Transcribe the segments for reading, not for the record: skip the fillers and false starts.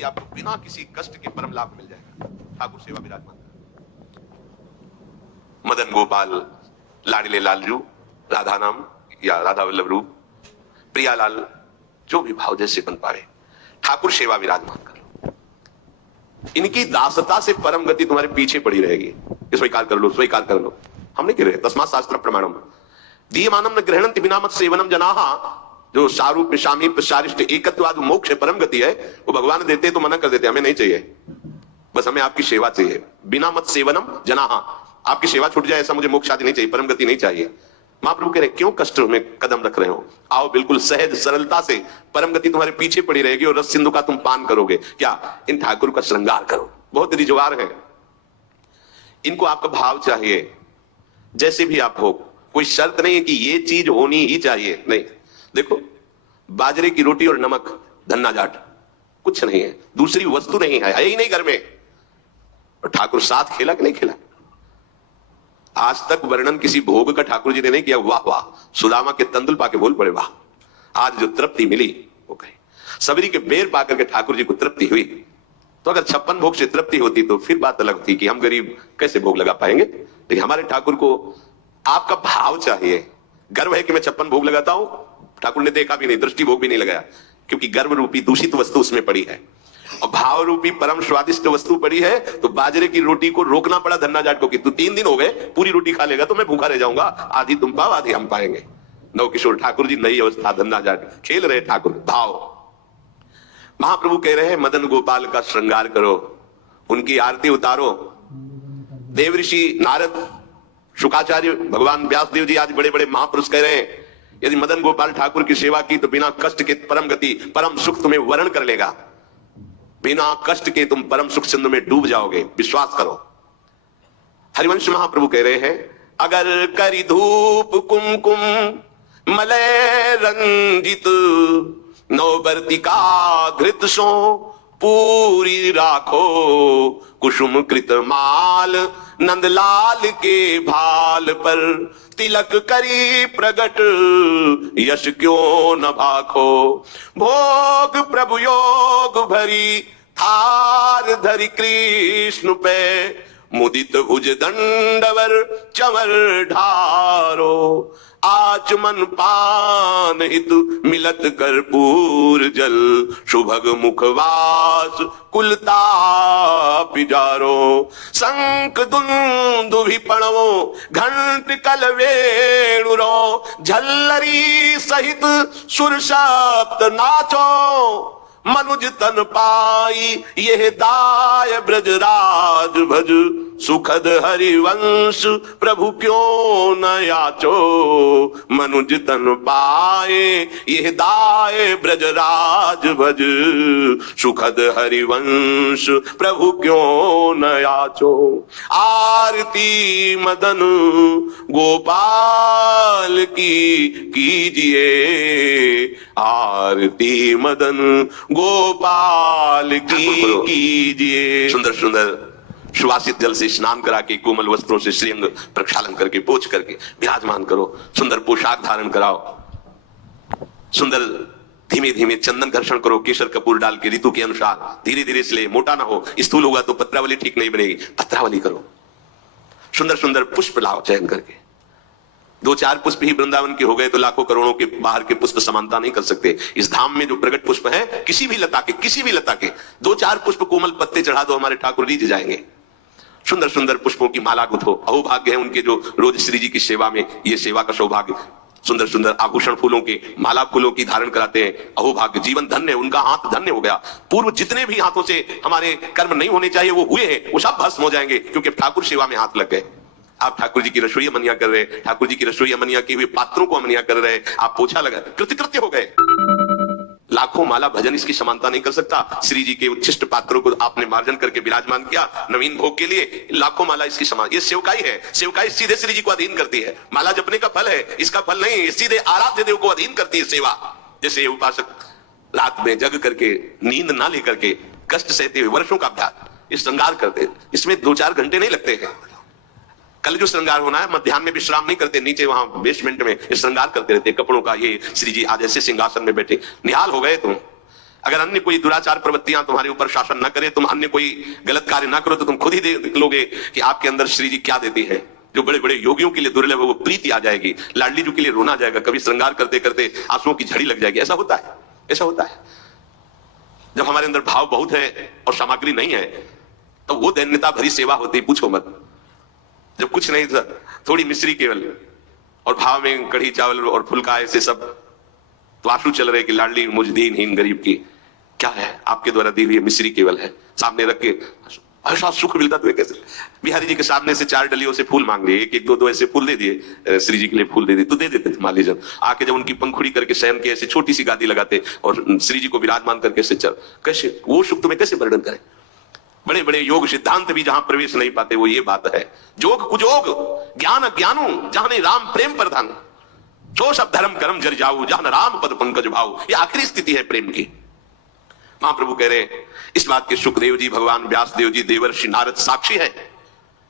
गति आपको बिना किसी कष्ट के परम लाभ मिल जाएगा। ठाकुर सेवा विराजमान। मदन गोपाल लाडले लालजू, राधा नाम या राधा वल्लभ रूप, प्रियालाल, जो भी भाव जैसे बन पाए, ठाकुर सेवा विराजमान कर लो। इनकी दासता से परम गति तुम्हारे पीछे पड़ी रहेगी। स्वीकार कर लो, स्वीकार कर लो। हम नहीं कह रहे, तस्मात् शास्त्र प्रमाणम दीयमानम न गृह्णन्ति बिना मत सेवनम जनाहा। जो सारूप शामीप शारिष्ट एकत्वाद मोक्ष परम गति है, वो भगवान देते तो मना कर देते, हमें नहीं चाहिए, बस हमें आपकी सेवा चाहिए। बिना मत सेवनम जनाहा, आपकी सेवा छूट जाए ऐसा मुझे मोक्ष आदि नहीं चाहिए, परम गति नहीं चाहिए। महाप्रभु कह रहे क्यों कष्ट में कदम रख रहे हो, आओ बिल्कुल सहज सरलता से परम गति तुम्हारे पीछे पड़ी रहेगी और रस सिंधु का तुम पान करोगे। क्या? इन ठाकुर का श्रृंगार करो। बहुत रिजवार है, इनको आपका भाव चाहिए, जैसे भी आप हो। कोई शर्त नहीं है कि ये चीज होनी ही चाहिए, नहीं। देखो, बाजरे की रोटी और नमक, धन्ना जाट, कुछ नहीं है, दूसरी वस्तु नहीं है ही नहीं घर में। और ठाकुर साथ खेला कि नहीं खेला? आज तक वर्णन किसी भोग का ठाकुर जी ने नहीं किया, वाह वाह, सुदामा के तंदुल पाके बोल पड़े वाह। आज जो तृप्ति मिली वो कहे, सबरी के बेर पाकर के ठाकुर जी को तृप्ति हुई। तो अगर 56 भोग से तृप्ति होती तो फिर बात अलग थी कि हम गरीब कैसे भोग लगा पाएंगे। लेकिन हमारे ठाकुर को आपका भाव चाहिए। गर्व है कि मैं 56 भोग लगाता हूं, ठाकुर ने देखा भी नहीं, दृष्टि भोग भी नहीं लगाया, क्योंकि गर्व रूपी दूषित वस्तु उसमें पड़ी है और भाव रूपी परम स्वादिष्ट वस्तु पड़ी है। तो बाजरे की रोटी को रोकना पड़ा धन्ना जाट को कि तू 3 दिन हो गए पूरी रोटी खा लेगा तो मैं भूखा रह जाऊंगा, आधी तुम पाओ आधी हम पाएंगे। नव किशोर ठाकुर जी, नई अवस्था, धन्ना जाट खेल रहे ठाकुर भाव। महाप्रभु कह रहे हैं मदन गोपाल का श्रृंगार करो, उनकी आरती उतारो। देव ऋषि नारद, शुकाचार्य, भगवान व्यासदेव जी आज बड़े बड़े महापुरुष कह रहे हैं यदि मदन गोपाल ठाकुर की सेवा की तो बिना कष्ट के परम गति, परम सुख तुम्हें वरण कर लेगा। बिना कष्ट के तुम परम सुख सिंधु में डूब जाओगे, विश्वास करो। हरिवंश महाप्रभु कह रहे हैं अगर करी धूप कुमकुम मलय रंजित, नौबर्तिका घृत सो पूरी राखो, कुसुम कृत माल नंदलाल के भाल पर, तिलक करी प्रगट यश क्यों न भाखो। भोग प्रभु योग भरी थार धरि कृष्ण पे, मुदित भुज दंडवर चवर ढारो, आचमन पान हितु मिलत कर्पूर जल, सुभग मुखवास कुलता पिजारो, शंख दुंदुभि पणवो घंट कल वेणुरो, झल्लरी सहित सुर सप्त नाचो, मनुज तन पाई यह दाय ब्रजराज भज, सुखद हरिवंश प्रभु क्यों न याचो, मनुज तन पाए यह दाय ब्रजराज भज, सुखद हरिवंश प्रभु क्यों न याचो। आरती मदन गोपाल की कीजिए, आरती मदन गोपाल की कीजिए। सुंदर सुंदर सुवासित जल से स्नान करा के, कोमल वस्त्रों से श्रीअंग प्रक्षालन करके, पोंछ करके विराजमान करो। सुंदर पोशाक धारण कराओ, सुंदर धीमे धीमे चंदन घर्षण करो, केसर कपूर डाल के ऋतु के अनुसार धीरे धीरे, इसलिए मोटा ना हो, स्थूल होगा तो पत्रावली ठीक नहीं बनेगी, पत्रावली करो। सुंदर सुंदर पुष्प लाओ चयन करके, 2-4 पुष्प ही वृंदावन के हो गए तो लाखों करोड़ों के बाहर के पुष्प समानता नहीं कर सकते। इस धाम में जो प्रकट पुष्प है, किसी भी लता के 2-4 पुष्प कोमल पत्ते चढ़ा दो, हमारे ठाकुर रीझ जाएंगे। सुंदर सुंदर पुष्पों की माला गुथो, अहोभाग्य है उनके जो रोज श्री जी की सेवा में, ये सेवा का सौभाग्य। सुंदर सुंदर आभूषण फूलों के, माला फूलों की धारण कराते हैं, अहोभाग्य, जीवन धन्य, उनका हाथ धन्य हो गया। पूर्व जितने भी हाथों से हमारे कर्म नहीं होने चाहिए वो हुए हैं, वो सब भस्म हो जाएंगे, क्योंकि ठाकुर सेवा में हाथ लग गए। आप ठाकुर जी की रसोई अमनिया कर रहे, ठाकुर जी की रसोई अमनिया की हुए पात्रों को अमनिया कर रहे, आप पोछा लगा, कृतकृत्य हो गए। लाखों माला भजन इसकी समानता नहीं कर सकता। श्री जी के उच्छिष्ट पात्रों को आपने मार्जन करके विराजमान किया नवीन भोग के लिए, लाखों माला इसकी समान। ये सेवकाई है, सेवकाई सीधे श्री जी को अधीन करती है। माला जपने का फल है, इसका फल नहीं, ये सीधे आराध्य देव को अधीन करती है सेवा। जैसे उपासक रात में जग करके, नींद ना लेकर के, कष्ट सहते हुए वर्षों का अभ्यास, ये श्रृंगार करते, इसमें 2-4 घंटे नहीं लगते हैं। कल जो श्रृंगार होना है, मध्याह्न में विश्राम नहीं करते, नीचे वहां बेसमेंट में श्रृंगार करते रहते कपड़ों का। ये श्री जी आज ऐसे सिंहासन में बैठे, निहाल हो गए तुम। अगर अन्य कोई दुराचार प्रवृत्तियां तुम्हारे ऊपर शासन न करे, तुम अन्य कोई गलत कार्य ना करो, तो तुम खुद ही देख लोगे कि आपके अंदर श्री जी क्या देती है। जो बड़े बड़े योगियों के लिए दुर्लभ है वो प्रीति आ जाएगी, लाडली जी के लिए रोना जाएगा, कभी श्रृंगार करते करते आंसुओं की झड़ी लग जाएगी। ऐसा होता है, ऐसा होता है। जब हमारे अंदर भाव बहुत है और सामग्री नहीं है, तो वो दैन्यता भरी सेवा होती, पूछो मत। जब कुछ नहीं था, थोड़ी मिश्री केवल, और भाव में कढ़ी चावल और फुल्का ऐसे सब, तो आंसू चल रहे कि लाडली मुझ दीनहीन गरीब की क्या है, आपके द्वारा दी हुई मिश्री केवल है, सामने रख के ऐसा सुख मिलता। तो कैसे बिहारी जी के सामने से 4 डलियों से फूल मांग लिए, एक एक 2 ऐसे फूल दे दिए, श्री जी के लिए फूल दे दिए, तो दे देते थे माली जन आके। जब उनकी पंखुड़ी करके शयन के ऐसे छोटी सी गादी लगाते और श्री जी को विराजमान करके ऐसे चल, कैसे वो सुख तुम्हें कैसे वर्णन करें। बड़े बड़े योग सिद्धांत भी जहां प्रवेश नहीं पाते, वो ये बात है। जोग कुजोग ज्ञान ज्ञानू जहां राम प्रेम प्रधान, जो सब धर्म कर्म जर जाऊ जहां राम पद पंकज भाऊ। ये आखिरी स्थिति है प्रेम की। महाप्रभु कह रहे इस बात के सुखदेव जी, भगवान व्यासदेव जी, देवर्षि नारद साक्षी है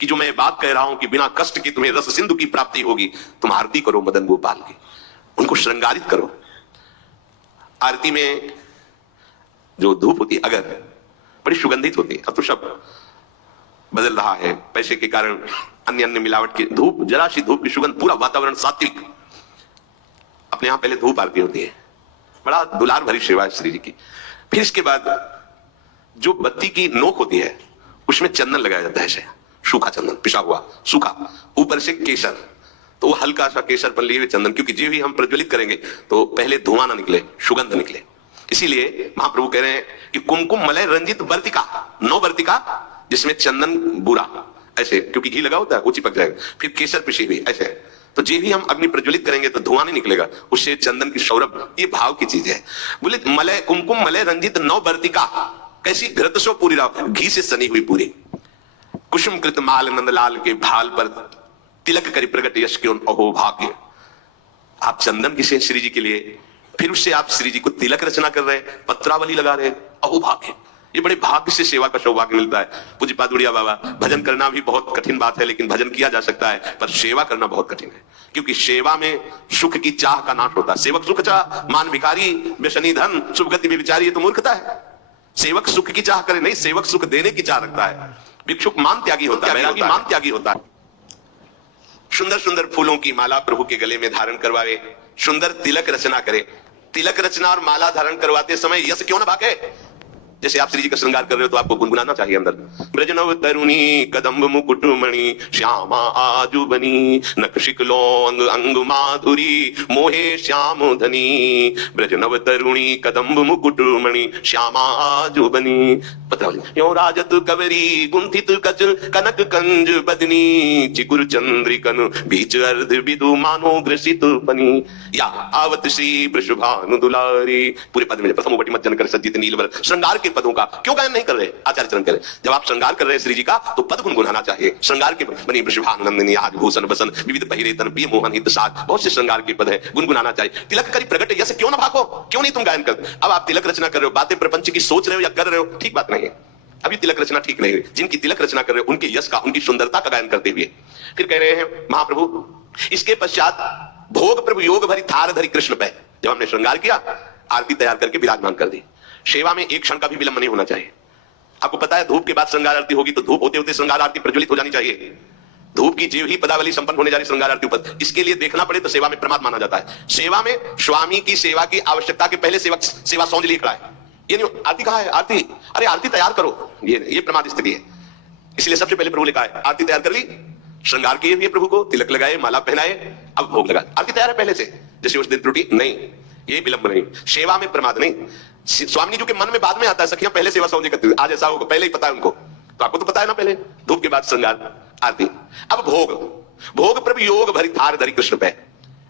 कि जो मैं बात कह रहा हूं कि बिना कष्ट के तुम्हें रस सिंधु की प्राप्ति होगी। तुम आरती करो मदन गोपाल की, उनको श्रृंगारित करो। आरती में जो धूप होती है अगर बड़ी सुगंधित होती है। अब तो सब बदल रहा है पैसे के कारण, अन्य अन्य मिलावट की धूप, जरा सी धूप की सुगंध, पूरा वातावरण सात्विक। अपने यहां पहले धूप आरती होती है, बड़ा दुलार भरी सेवा है श्री जी की। फिर इसके बाद जो बत्ती की नोक होती है उसमें चंदन लगाया जाता है, सूखा चंदन, पिसा हुआ सूखा, ऊपर से केसर, तो वो हल्का सा केसर पर लिए हुए चंदन, क्योंकि जो भी हम प्रज्वलित करेंगे तो पहले धुआं ना निकले, सुगंध निकले। इसीलिए महाप्रभु कह रहे हैं कि कुमकुम मलय रंजित वर्तिका, 9 वर्तिका जिसमें चंदन बुरा ऐसे, क्योंकि घी लगा होता है वो चिपक जाएगा, फिर केसर पिसी हुई ऐसे, तो जे भी हम अग्नि प्रज्वलित करेंगे तो धुआं नहीं निकलेगा, उससे चंदन की सौरभ, ये भाव की चीज है। बोले मलय कुमकुम मलय रंजित 9 वर्तिका, कैसी घृतसो पूरी राव, घी से सनी हुई पूरी। कुसुम कृत माल नंदलाल के भाल पर तिलक करी प्रगट यश क्यों अहो भाग्य। आप चंदन किसे श्री जी के लिए, फिर उससे आप श्री जी को तिलक रचना कर रहे हैं, पत्रावली लगा रहे हैं, अहो भाग्य। ये बड़े भाग्य से सेवा का सौभाग्य मिलता है। पूज्य पादुड़िया बाबा, भजन करना भी बहुत कठिन बात है, लेकिन भजन किया जा सकता है, पर सेवा करना बहुत कठिन है, क्योंकि सेवा में सुख की चाह का नाश होता है। सेवक सुख चाह मान भिखारी व्यसनी धन शुभ गति में विचारी, ये तो मूर्खता है। सेवक सुख की चाह करे नहीं, सेवक सुख देने की चाह रखता है। भिक्षुक मान त्यागी होता है, वैरागी मान त्यागी होता है। सुंदर सुंदर फूलों की माला प्रभु के गले में धारण करवावे, सुंदर तिलक रचना करे। तिलक रचना और माला धारण करवाते समय यश क्यों न भागे। जैसे आप श्री जी का श्रृंगार कर रहे हो तो आपको गुनगुनाना चाहिए अंदर, ब्रजनव तरुणी कदम्ब मुकुटमणि श्यामा आजू बनी, नखशिकलो अंग अंग माधुरी मोहे श्याम धनी। ब्रजनव तरुणी कदम्ब मुकुटमणि श्यामा आजू बनी। पत्रावली यो राजत कवरी गुंथित कच कनक कंज बदनी, चिकुर चंद्रिकन बीच अर्ध विदु मानो ग्रसित पनी। या आवत श्री वृषभानु दुलारी, पूरे पद में प्रथम वटी मज्जन कर सज्जित नीलवर। श्रृंगार पदों का क्यों गायन नहीं कर रहे आचार्य चरण करें। जब आप श्रृंगार कर रहे हैं श्री जी का तो पद गुनगुनाना चाहिए। श्रृंगार के बनी वृषभानंदिनी आज भूषण बसन विविध पहिरे तन प्रिय मोहन हित साथ, बहुत से श्रृंगार के पद है, गुनगुनाना चाहिए। तिलक करी प्रगट यश क्यों ना भागो, क्यों नहीं तुम गायन कर। अब आप तिलक रचना कर रहे हो, बातें प्रपंच की सोच रहे हो या कर रहे हो, ठीक बात नहीं है। अभी तिलक रचना ठीक नहीं है। जिनकी तिलक रचना कर रहे हो उनके यश का, उनकी सुंदरता का गायन करते हुए फिर कह रहे हैं महाप्रभु। इसके पश्चात भोग प्रभु योग भरी थार धरी कृष्ण पे, जब हमने श्रृंगार किया आरती तैयार करके विराजमान कर दी। सेवा में एक क्षण का भी विलंब नहीं होना चाहिए। आपको पता है धूप के बाद श्रृंगार आरती होगी, तो धूप होते होते श्रृंगार आरती प्रज्वलित हो जानी चाहिए। धूप की जीव ही पदावली संपन्न होने जा रही श्रृंगार आरती ऊपर, इसके लिए देखना पड़े तो सेवा में प्रमाद माना जाता है। सेवा में स्वामी की सेवा की आवश्यकता के पहले सेवक सेवा सौंध लिए खड़ा है। ये नहीं आरती कहाँ है, आरती, अरे आरती तैयार करो, ये प्रमाद स्थिति है। इसलिए सबसे पहले प्रभु ने कहा है आरती तैयार कर ली, श्रृंगार किए हुए प्रभु को, तिलक लगाए, माला पहनाए, अब भोग लगा। आरती तैयार है पहले से, जैसे उस दिन त्रुटि नहीं, ये विलंब नहीं। सेवा में प्रमाद नहीं। स्वामी जी के मन में बाद में आता है, सखियां पहले सेवा सौंधी करती, आज ऐसा होगा, पहले ही पता है उनको, तो आपको तो पता है ना, पहले धूप के बाद श्रृंगार आरती। अब भोग, भोग प्रभु योग भरी थार धरी कृष्ण पे।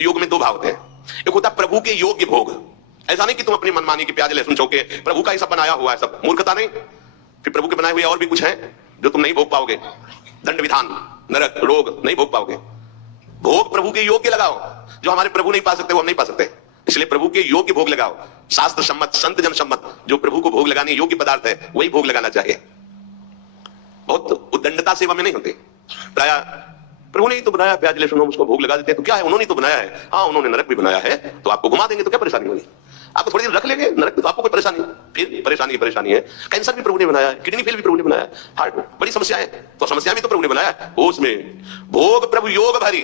योग में 2 भाव होते हैं, एक होता है प्रभु के योग्य भोग, ऐसा नहीं कि तुम अपनी मनमानी की प्याज लहसुन चौके प्रभु का ही सब बनाया हुआ है, सब मूर्खता नहीं। फिर प्रभु के बनाए हुए और भी कुछ है जो तुम नहीं भोग पाओगे, दंड विधान नरक रोग नहीं भोग पाओगे। भोग प्रभु के योग्य लगाओ, जो हमारे प्रभु नहीं पा सकते वो हम नहीं पा सकते, इसलिए प्रभु के योग्य भोग लगाओ। शास्त्र सम्मत संत जन सम्मत जो प्रभु को भोग लगाने योग्य पदार्थ है वही भोग लगाना चाहिए। बहुत उद्दंडता सेवा में नहीं होते। प्राय प्रभु ने ही तो बनाया प्याज लहसुन, हम उसको भोग लगा देते हैं तो क्या है, उन्होंने तो बनाया है। हाँ उन्होंने नरक भी बनाया है, तो आपको घुमा देंगे तो क्या परेशानी होगी। आपको थोड़ी देर रख लेंगे नरक में तो आपको कोई परेशानी नहीं। फिर परेशानी है। कैंसर भी प्रभु ने बनाया है, किडनी फेल भी प्रभु ने बनाया है, हार्ट बड़ी समस्या है तो समस्या भी तो प्रभु ने बनाया है। उसमें भोग प्रभु योग भरी,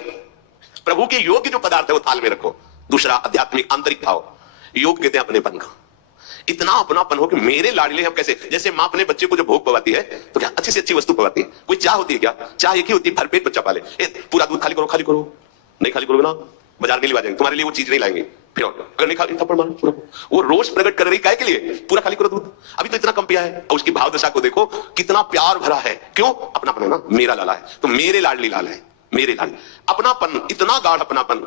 प्रभु के योग्य जो पदार्थ है वो थाल में रखो। दूसरा आध्यात्मिक आंतरिक भाव, योग कहते हैं अपनेपन का। इतना अपनापन हो कि मेरे लाडले हम कैसे, जैसे मां अपने बच्चे को जो भोग पवाती है तो क्या अच्छी से अच्छी वस्तु पवाती है। कोई चाह होती है क्या? चाह एक ही होती है भरपेट बच्चा पाले। पूरा दूध खाली करो, नहीं खाली करोगे ना बाजार में ले जाएंगे, तुम्हारे लिए वो चीज नहीं लाएंगे। फिर अगर नहीं खाली थप्पड़ मारो पूरा। वो रोष प्रकट कर रही, काय के लिए? पूरा खाली करो दूध। अभी तो इतना कम पिया है। और उसकी भाव दशा को देखो कितना प्यार भरा है। क्यों? अपनापन है ना, मेरा लाला है तो मेरे लाडली लाल है, मेरे लाल। अपनापन, इतना गाढ़ अपनापन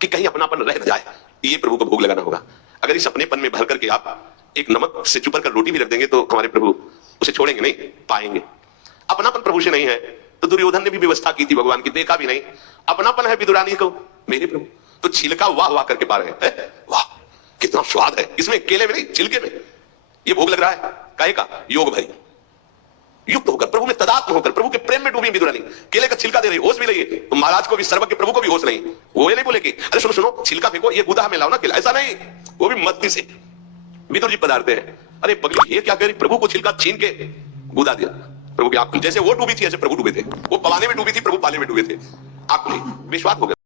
कि कहीं अपनापन रह न जाए, ये प्रभु को भोग लगाना होगा। अगर इस अपनेपन में भर करके आप एक नमक से चुपर कर रोटी भी रख देंगे तो हमारे प्रभु उसे छोड़ेंगे नहीं, पाएंगे। अपनापन प्रभु से नहीं है तो दुर्योधन ने भी व्यवस्था की थी भगवान की, देखा भी नहीं। अपनापन है विदुरानी को, मेरे प्रभु तो छिलका वाह वाह करके पा रहे हैं। वाह कितना स्वाद है इसमें, केले में नहीं छिलके में ये भोग लग रहा है। काहे का? योग भरी, युक्त होकर प्रभु में तदात्म होकर प्रभु के प्रेम में डूबी विदुरानी। केले का छिलका दे रही, होश भी नहीं है तो महाराज को भी, सर्वज्ञ प्रभु को भी होश नहीं। वो ये नहीं बोले कि अरे सुनो सुनो छिलका फेंको, ये गुदा में लाओ ना केला, ऐसा नहीं। वो भी मस्ती से विदुर जी पदार्थ है। अरे पगली ये क्या कह रही? प्रभु को छिलका छीन के गुदा दिया प्रभु की आंख। जैसे वो डूबी थी ऐसे प्रभु डूबे थे। वो पवाने में डूबी थी, प्रभु पाले में डूबे थे। आंख में विश्वास हो गया।